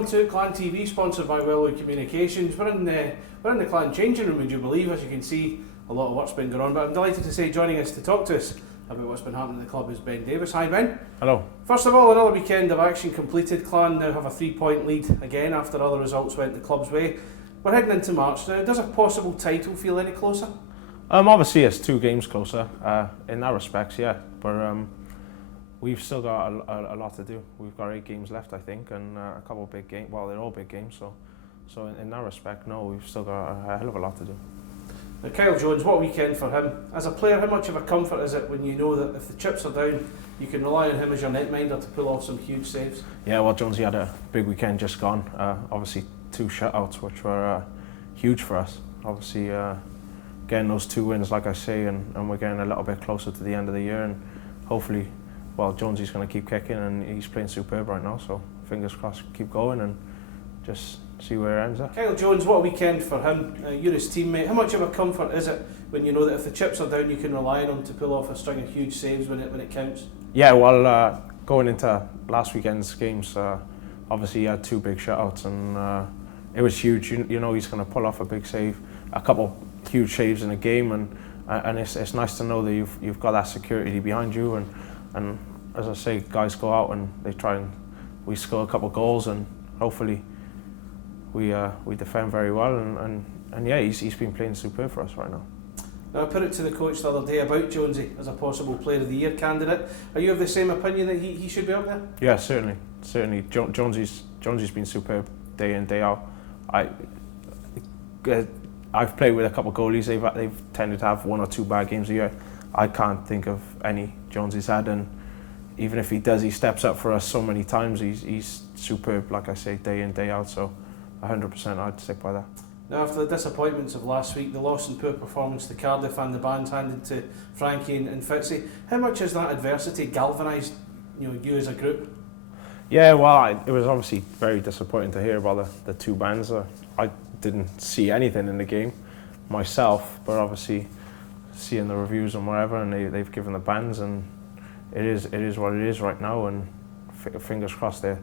welcome to Clan TV, sponsored by Wellwood Communications. We're in the Clan changing room, would you believe? As you can see, a lot of work's been going on, but I'm delighted to say joining us to talk to us about what's been happening at the club is Ben Davies. Hi Ben. Hello. First of all, another weekend of action completed. Clan now have a 3-point lead again after other results went the club's way. We're heading into March now. Does a possible title feel any closer? Obviously it's 2 games closer, in that respect, yeah, but we've still got a lot to do. We've got 8 games left, I think, and a couple of big games. Well, they're all big games, so in that respect, no, we've still got a hell of a lot to do. Now, Kyle Jones, what a weekend for him. As a player, how much of a comfort is it when you know that if the chips are down, you can rely on him as your netminder to pull off some huge saves? Yeah, well, Jonesy had a big weekend just gone. Obviously 2 shutouts, which were huge for us. Obviously, getting those 2 wins, like I say, and we're getting a little bit closer to the end of the year, and hopefully, well, Jonesy's going to keep kicking, and he's playing superb right now, so fingers crossed, keep going and just see where it ends up. Kyle Jones, what a weekend for him. You're his teammate. How much of a comfort is it when you know that if the chips are down, you can rely on him to pull off a string of huge saves when it counts? Yeah, well, going into last weekend's games, obviously he had 2 big shutouts, and it was huge. You know he's going to pull off a big save, a couple huge saves in a game, and it's nice to know that you've got that security behind you, and as I say, guys go out and they try and we score a couple of goals, and hopefully we defend very well, and yeah, he's been playing superb for us right now. Now, I put it to the coach the other day about Jonesy as a possible Player of the Year candidate. Are you of the same opinion that he should be up there? Yeah, certainly. Jonesy's been superb day in, day out. I've played with a couple of goalies. They've tended to have 1 or 2 bad games a year. I can't think of any Jonesy's had, and even if he does, he steps up for us so many times. He's superb, like I say, day in, day out. So 100%, I'd stick by that. Now, after the disappointments of last week, the loss and poor performance to Cardiff and the bands handed to Frankie and Fitzy, how much has that adversity galvanised you as a group? Yeah, well, it was obviously very disappointing to hear about the 2 bans. I didn't see anything in the game myself, but obviously seeing the reviews and whatever, and they've given the bans, and it is what it is right now, and fingers crossed they're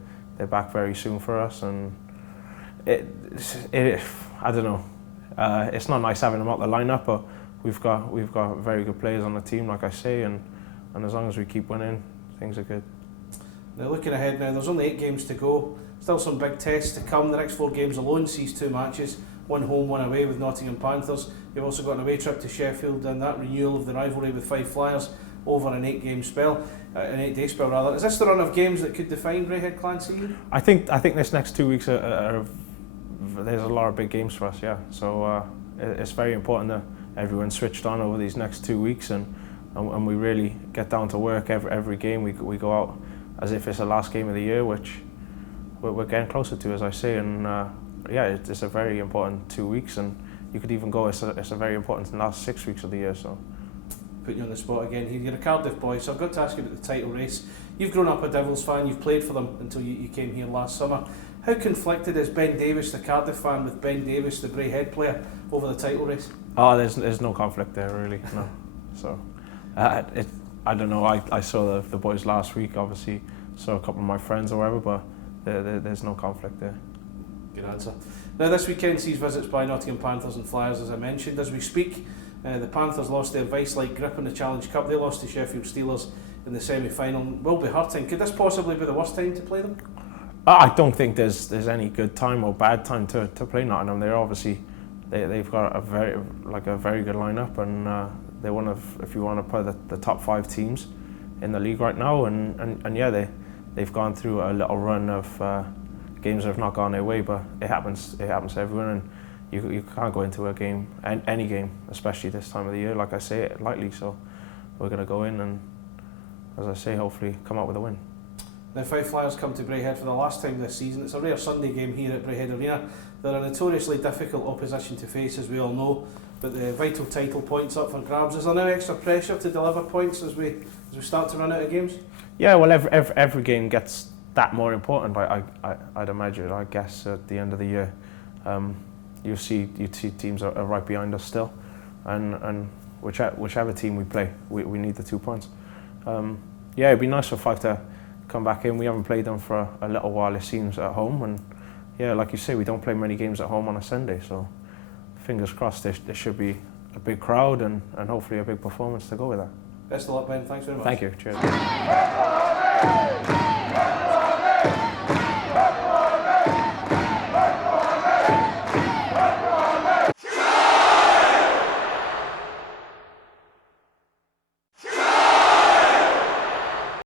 back very soon for us. And I don't know, it's not nice having them out the lineup, but we've got very good players on the team, like I say, and as long as we keep winning, things are good. Now, looking ahead now, there's only 8 games to go. Still some big tests to come. The next 4 games alone sees 2 matches, 1 home, 1 away with Nottingham Panthers. You've also got an away trip to Sheffield and that renewal of the rivalry with Fife Flyers over an 8-day spell. Is this the run of games that could define Braehead Clan season? I think this next 2 weeks there's a lot of big games for us, yeah. So it's very important that everyone's switched on over these next 2 weeks, and we really get down to work. Every game we go out as if it's the last game of the year, which we're getting closer to, as I say, and yeah, it's a very important 2 weeks, and you could even go it's a very important last 6 weeks of the year. So put you on the spot again here. You're a Cardiff boy, so I've got to ask you about the title race. You've grown up a Devils fan, you've played for them until you came here last summer. How conflicted is Ben Davies, the Cardiff fan, with Ben Davies, the Braehead player, over the title race? Oh, there's no conflict there, really, no. So I don't know, I saw the boys last week, obviously saw a couple of my friends or whatever, but there's no conflict there. Good answer. Now, this weekend sees visits by Nottingham Panthers and Flyers, as I mentioned. As we speak, the Panthers lost their vice-like grip in the Challenge Cup. They lost to Sheffield Steelers in the semi-final. Will be hurting. Could this possibly be the worst time to play them? I don't think there's any good time or bad time to play Nottingham. They're obviously they've got a very good lineup, and they're one of, if you want to put the top 5 teams in the league right now, and yeah, they've gone through a little run of games that have not gone their way, but it happens to everyone, and you can't go into a game, any game, especially this time of the year, like I say, it lightly. So we're going to go in and, as I say, hopefully come out with a win. Now, Fife Flyers come to Braehead for the last time this season. It's a rare Sunday game here at Braehead Arena. They're a notoriously difficult opposition to face, as we all know, but the vital title points up for grabs. Is there now extra pressure to deliver points as we start to run out of games? Yeah, well, every game gets that more important. I'd imagine. I guess at the end of the year, you see teams are right behind us still, and whichever team we play, we need the 2 points. Yeah, it'd be nice for Fife to come back in. We haven't played them for a little while, it seems, at home, yeah, like you say, we don't play many games at home on a Sunday, so fingers crossed there should be a big crowd and hopefully a big performance to go with that. Best of luck, Ben. Thanks very much. Thank you. Cheers.